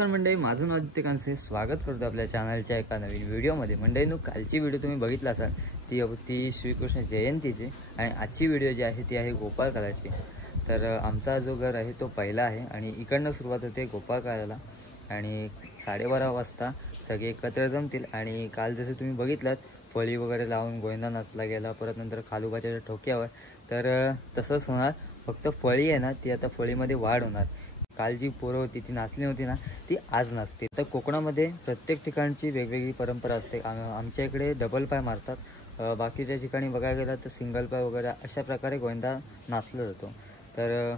नमस्कार मंडळी, माझं नाव आदित्य कांसे. स्वागत करतो आपल्या चॅनलच्या एका नवीन व्हिडिओमध्ये. मंडळींनो, कालची व्हिडिओ तुम्ही बघितला असाल ती श्रीकृष्ण जयंतीची आणि आजची व्हिडिओ जी आहे ती आहे गोपाळकालाची. तर आमचा जो घर आहे तो पहिला आहे आणि इकडनं सुरुवात होते गोपाळकालाला आणि 12:30 वाजता सगळे एकत्र जमतील. आणि काल जसं तुम्ही बघितलात फळी वगैरे लावून गोविंदा नाचला गेला, परत नंतर खालूबाच्या ठोक्यावर. तर तसंच होणार, फक्त फळी आहे ना ती आता फळीमध्ये वाढ होणार. काल जी पोरं होती ती नाचली होती ना ती आज नाचते. तर कोकणामध्ये प्रत्येक ठिकाणची वेगवेगळी परंपरा असते. आमच्या इकडे डबल पाय मारतात, बाकीच्या ठिकाणी बघायला गेलं तर सिंगल पाय वगैरे अशा प्रकारे गोविंदा नाचला जातो. तर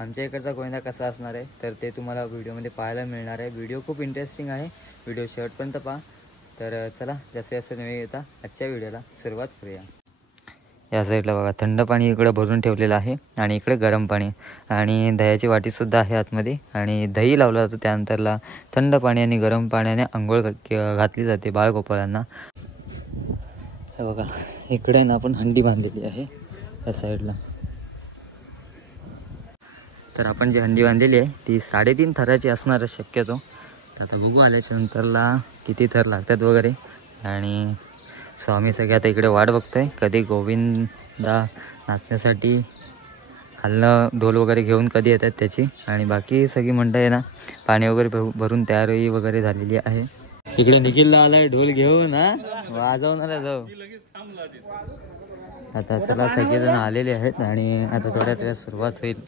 आमच्या इकडचा गोविंदा कसा असणार आहे तर ते तुम्हाला व्हिडिओमध्ये पाहायला मिळणार आहे. व्हिडिओ खूप इंटरेस्टिंग आहे, व्हिडिओ शेवटपर्यंत पहा. तर चला जसे असं नव्हे येता आजच्या व्हिडिओला सुरुवात करूया. या साईडला बघा थंड पाणी इकडे भरून ठेवलेलं आहे आणि इकडे गरम पाणी आणि दह्याची वाटीसुद्धा आहे आतमध्ये. आणि दही लावला जातो, त्यानंतरला थंड पाणी आणि गरम पाण्याने आंघोळ घातली जाते बाळगोपाळांना. हे बघा इकडे ना आपण हंडी बांधलेली आहे या साईडला. तर आपण जी हंडी बांधलेली आहे ती 3.5 थराची असणार शक्यतो. तर आता बघू आल्याच्या नंतरला किती थर लागतात वगैरे. आणि स्वामी सगळे आता इकडे वाट बघतोय कधी गोविंदा नाचण्यासाठी खालनं ढोल वगैरे घेऊन कधी येतात त्याची. आणि बाकी सगळी मंडळी ना पाणी वगैरे भरून तयारी वगैरे झालेली आहे. इकडे निखिलला आलाय ढोल घेऊन, वाजवणार जाऊ. आता त्याला सगळेजण आलेले आहेत आणि आता थोड्या वेळात सुरुवात होईल.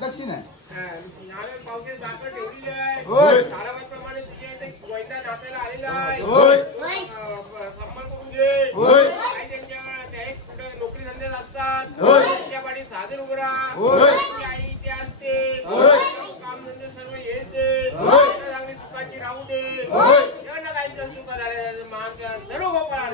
दक्षिणा नोकरी धंदे असतात सादर उघडा आई ते असते काम धंदे सर्व येते चांगली सुखाची राहू दे सुखा झाले मान सर्व गोपाळ.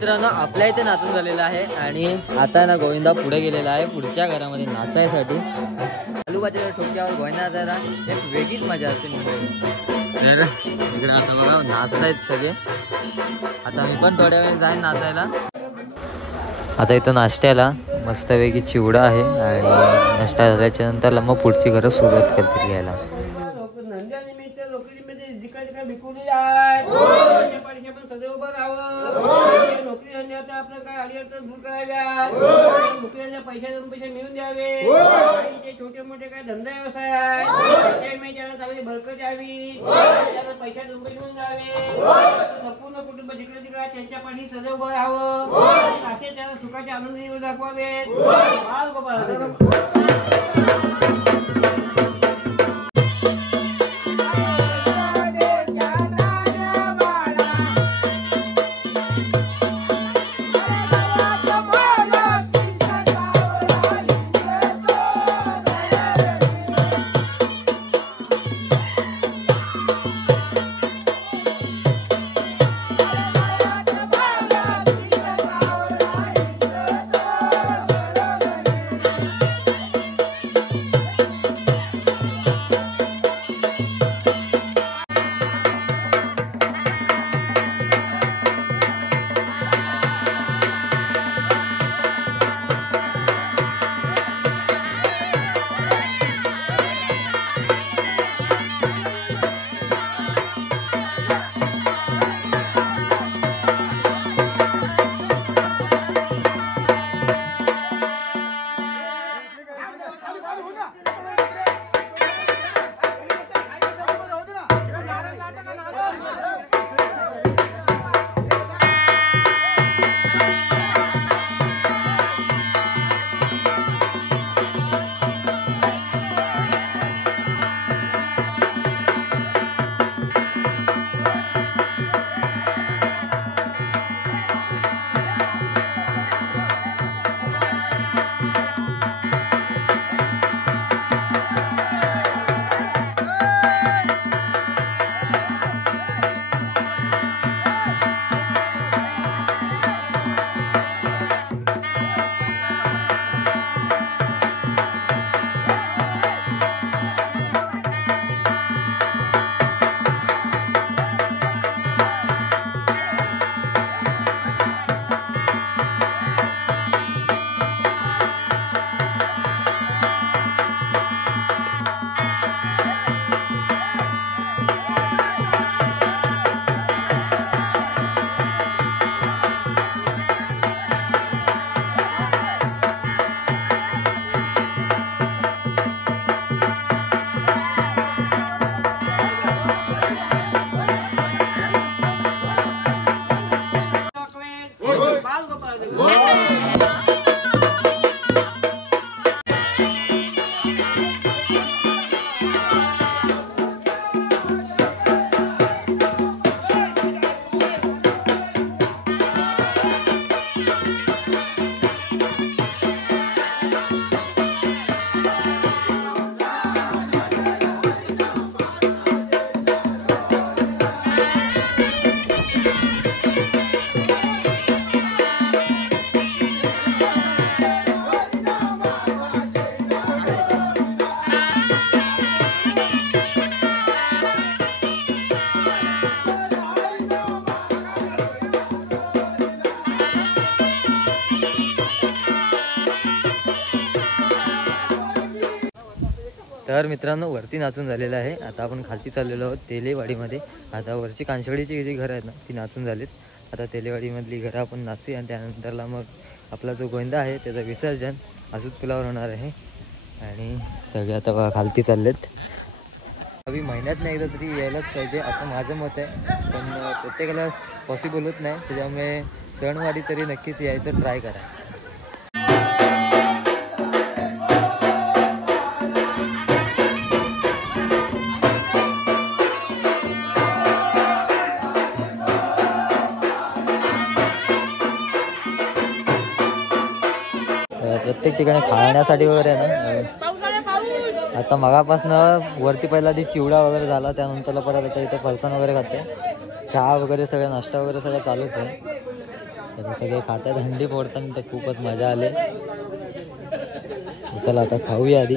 मित्रांनो आपल्या इथे नाचून झालेलं आहे आणि आता ना गोविंदा पुढे गेलेला आहे पुढच्या घरामध्ये नाचायसाठी. आलूबाच्या ठोक्यावर गोविंदा जरा एक वेगळीच मजा असते म्हणजे. इकडे आता बघा नाचतायत सगळे. आता मी पण थोड्या वेळ जाईन नाचायला. आता इथं नाश्त्याला मस्तपैकी चिवडा आहे आणि नाश्ता झाल्याच्या नंतर मग पुढची घरं सुरुवात करतील घ्यायला. पैसे मिळून द्यावे. छोटे मोठे काय धंदा व्यवसाय आहे त्याला चांगली बरकत यावी. त्याला पैसे मिळून जावे. संपूर्ण कुटुंब जिकडे तिकडे त्यांच्या पाणी सदैव उभं राहावं असे त्याला सुखाचे आनंद दाखवावेत. बाल गोपाळ तर मित्रांनो वरती नाचून झालेलं आहे. आता आपण खालती चाललेलो आहोत तेलेवाडीमध्ये. आता वरची कांशवडीची जी घरं आहेत ना ती नाचून झालीत. आता तेलेवाडीमधली घरं आपण नाचू आणि त्यानंतरला मग आपला जो गोविंदा आहे त्याचं विसर्जन अजून पुलावर होणार आहे. आणि सगळे आता खालती चाललेत. अभी महिन्यात नाही एकदा तरी यायलाच पाहिजे असं माझं मत आहे. पण प्रत्येकाला पॉसिबल होत नाही. त्याच्यामुळे सणवारी तरी नक्कीच यायचं ट्राय करा. प्रत्येक ठिकाणी खाण्यासाठी वगैरे आहे ना. आता मगापासनं वरती पहिला आधी चिवडा वगैरे झाला, त्यानंतर परत आता इथे फरसाण वगैरे खाते. चहा वगैरे सगळं नाश्ता वगैरे सगळं चालूच आहे. तर सगळे खातात, हंडी फोडताना तर खूपच मजा आली. चला आता खाऊया आधी.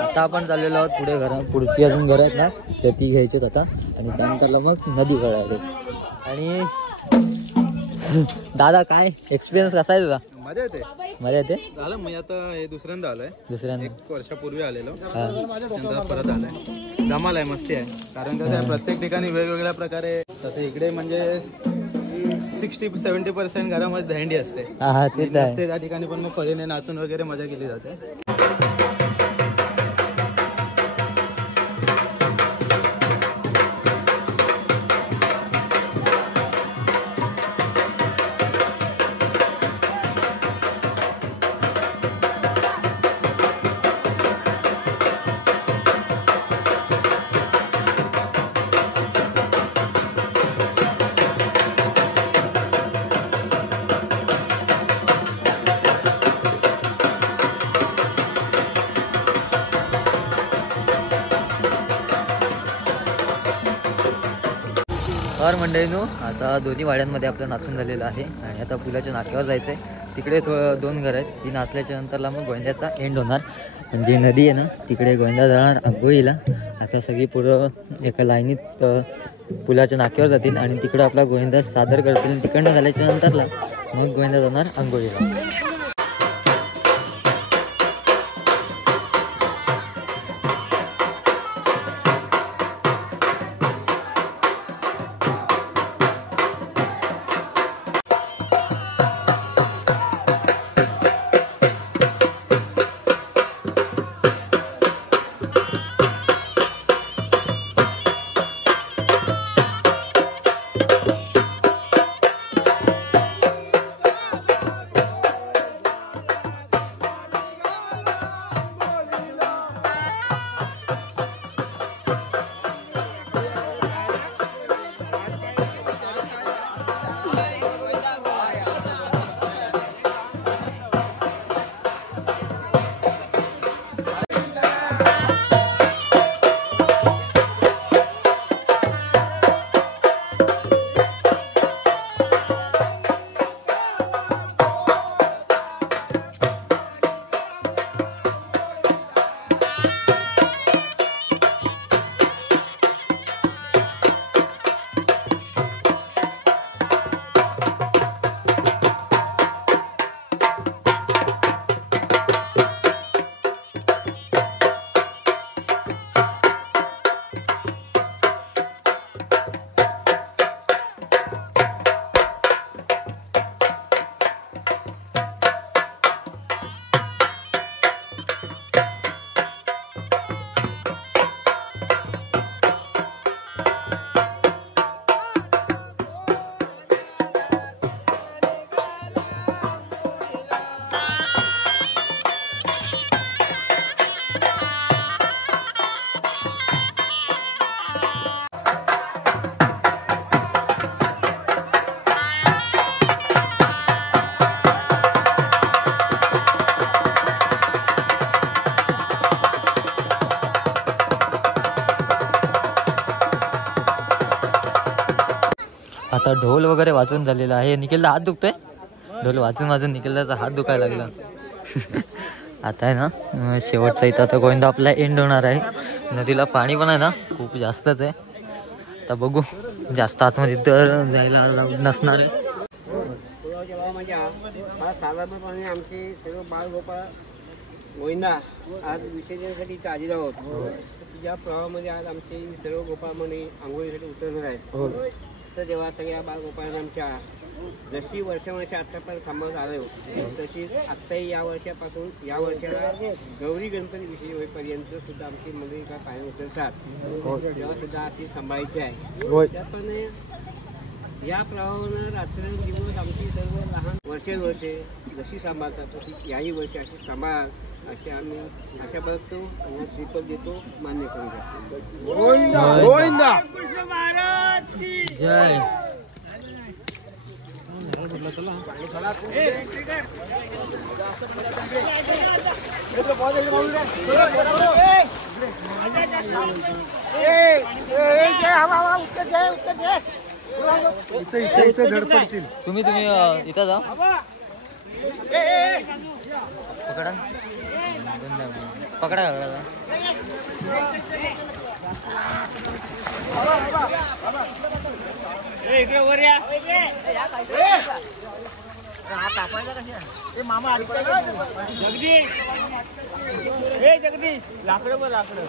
आता आपण चाललेलो आहोत पुढे पुढची अजून घरं आहेत ना, तर ती घ्यायचीत आता. आणि त्यानंतरला मग नदी कळाली. आणि दादा काय एक्सपिरियन्स कसा आहे तुझा? मजा येते. मजा येते. झालं मी आता हे दुसऱ्यांदा आलोय. दुसऱ्यांदा 1 वर्षापूर्वी आलेलो, नंतर परत आलाय. जमाल आहे, मस्ती आहे. कारण कसं आहे प्रत्येक ठिकाणी वेगवेगळ्या प्रकारे. तसं इकडे म्हणजे 60-70% घरामध्ये दहंडी असते. हा तेच आहे. त्या ठिकाणी पण मग फळीने नाचून वगैरे मजा केली जाते. तर मंडळीनो आता दोन्ही वाड्यांमध्ये आपलं नाचून झालेलं आहे. आणि आता पुलाच्या नाक्यावर जायचं आहे. तिकडे 2 घरं आहेत. ती नाचल्याच्या नंतरला मग गोंद्याचा एंड होणार. म्हणजे नदी आहे ना, तिकडे गोंदा जाणार आंघोळीला. आता सगळी पुरं एका लाईनीत पुलाच्या नाक्यावर जातील आणि तिकडं आपला गोविंदा सादर करतील. तिकडनं झाल्याच्या नंतरला मग गोविंदा जाणार आंघोळीला. आता ढोल वगैरे वाजून झालेला आहे. निखिलला हात दुखतोय, ढोल वाजून वाजून निखिलचा हात दुखायला लागला. आता आहे ना शेवटचा इथं आता गोविंदा आपला एंड होणार आहे. नदीला पाणी पण आहे ना खूप जास्तच आहे. आता बघू, जास्त आतमध्ये तर जायला अलाउड नसणार आहे. साधारणपणे आमचे सर्व बाळगोपाळ गोविंदा आज विसर्जनासाठी इथे आलेलो आहोत. ज्या प्रवाहामध्ये आज आमचे सर्व गोपाळमणी आंघोळीसाठी उतरणार आहेत. तर जेव्हा सगळ्या बाळगोपाळांना आमच्या जशी वर्षावर्षी आतापर्यंत सांभाळत आलो तशीच आत्ताही या वर्षापासून या वर्षाला गौरी गणपती विषयी होईपर्यंत सुद्धा आमची मंडळी का पाणी उतरतात तेव्हा सुद्धा अशी सांभाळायची आहे. त्याप्रमाणे या प्रवाहानं रात्रंदिवस आमची सर्व लहान वर्षे जशी सांभाळतात तशी याही वर्षी अशी सांभाळ अशी आम्ही आशा बघतो आणि श्रीपद देतो, मान्य करून जातो. गोविंदा जय. तुम्ही इथं जा, पकडा पकडा. इकडे वर या. जगदीश लाकडं बघ, लाकडं.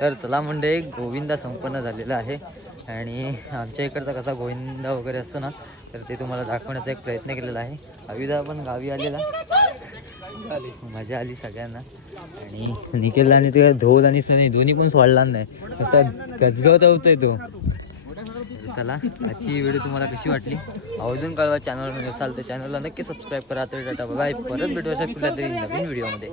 तर चला मंडळी, गोविंदा संपन्न झालेला आहे. आणि आमच्या इकडचा कसा गोविंदा वगैरे असतो ना, तर ते तुम्हाला दाखवण्याचा एक प्रयत्न केलेला आहे. अविदा पण गावी आलेला, मजा आली सगळ्यांना. आणि निखिलला आणि ते ढोल आणि सनी दोन्ही पण सोडला नाही, नुसतं गजगवत होतोय तो. चला, आजची व्हिडिओ तुम्हाला कशी वाटली आवर्जून कळवा. चॅनलमध्ये असाल तर चॅनलला नक्की सबस्क्राईब करा. तर टाटा बाय, परत भेटू अशा कुठल्या तरी नवीन व्हिडिओमध्ये.